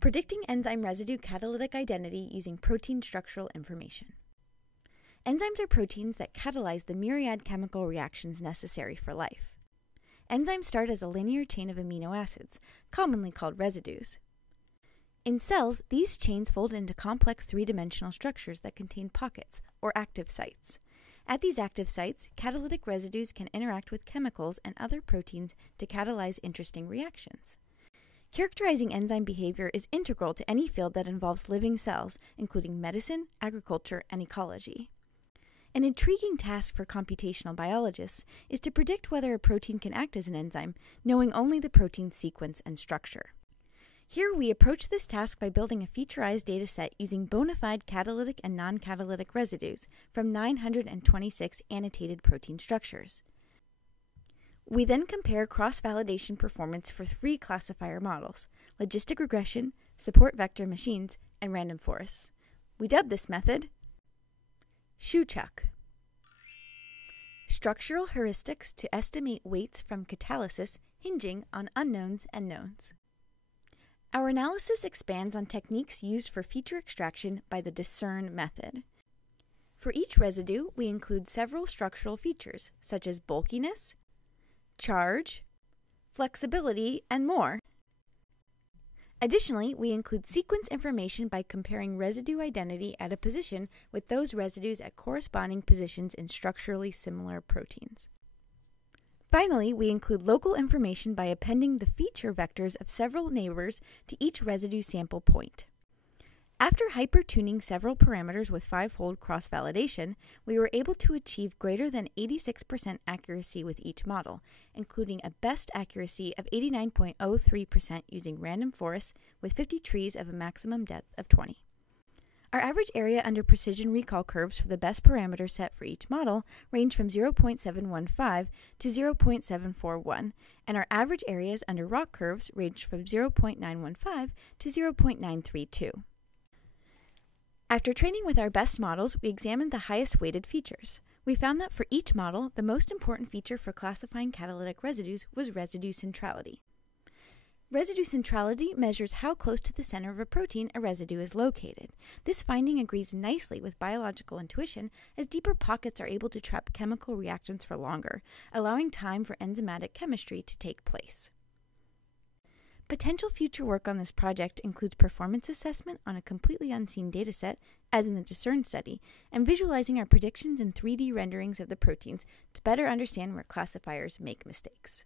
Predicting enzyme residue catalytic identity using protein structural information. Enzymes are proteins that catalyze the myriad chemical reactions necessary for life. Enzymes start as a linear chain of amino acids, commonly called residues. In cells, these chains fold into complex three-dimensional structures that contain pockets, or active sites. At these active sites, catalytic residues can interact with chemicals and other proteins to catalyze interesting reactions. Characterizing enzyme behavior is integral to any field that involves living cells, including medicine, agriculture, and ecology. An intriguing task for computational biologists is to predict whether a protein can act as an enzyme, knowing only the protein's sequence and structure. Here we approach this task by building a featurized dataset using bona fide catalytic and non-catalytic residues from 926 annotated protein structures. We then compare cross-validation performance for 3 classifier models: logistic regression, support vector machines, and random forests. We dub this method SHEWCHUK. Structural heuristics to estimate weights from catalysis hinging on unknowns and knowns. Our analysis expands on techniques used for feature extraction by the discern method. For each residue, we include several structural features, such as bulkiness, charge, flexibility, and more. Additionally, we include sequence information by comparing residue identity at a position with those residues at corresponding positions in structurally similar proteins. Finally, we include local information by appending the feature vectors of several neighbors to each residue sample point. After hyper-tuning several parameters with 5-fold cross-validation, we were able to achieve greater than 86% accuracy with each model, including a best accuracy of 89.03% using random forests with 50 trees of a maximum depth of 20. Our average area under precision recall curves for the best parameter set for each model range from 0.715 to 0.741, and our average areas under ROC curves range from 0.915 to 0.932. After training with our best models, we examined the highest weighted features. We found that for each model, the most important feature for classifying catalytic residues was residue centrality. Residue centrality measures how close to the center of a protein a residue is located. This finding agrees nicely with biological intuition, as deeper pockets are able to trap chemical reactions for longer, allowing time for enzymatic chemistry to take place. Potential future work on this project includes performance assessment on a completely unseen dataset, as in the discern study, and visualizing our predictions in 3D renderings of the proteins to better understand where classifiers make mistakes.